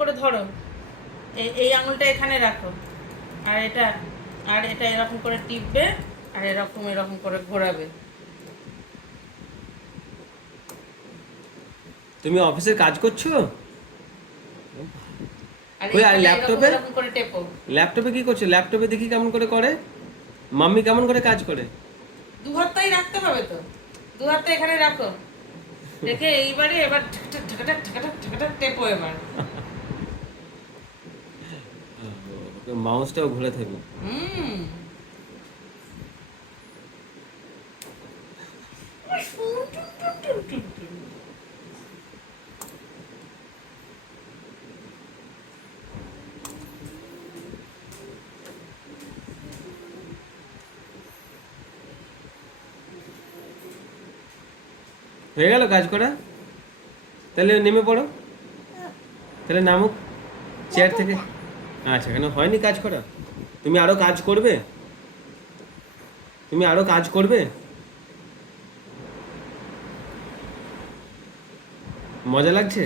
করে ধরো, এই আঙুলটা এখানে রাখো, আর এটা এরকম করে টিপবে, আর এরকম এরকম করে ঘোরাবে। তুমি অফিসে কাজ করছো? আর কই আর এইখানে এরকম ল্যাপটপে? এরকম করে টেপো। ল্যাপটপে কি করছো? ল্যাপটপে দেখি কেমন করে করে। মাম্মি কেমন করে কাজ করে? দু হাতটাই রাখতে হবে তো, দু হাতটা এখানে রাখো, রেখে এইবারে এবার ঠাকাঠাক ঠাকাঠাক ঠাকাঠাক ঠাকাঠাক টেপো এবার। মাউসটাও ঘুরে থাকবে। হুম। হয়ে গেল কাজ করা? তাহলে নেমে পড়ো, তাহলে নামুক চেয়ার থেকে। আচ্ছা, কেন হয়নি কাজ করা? তুমি আরো কাজ করবে? তুমি আরো কাজ করবে? মজা লাগছে?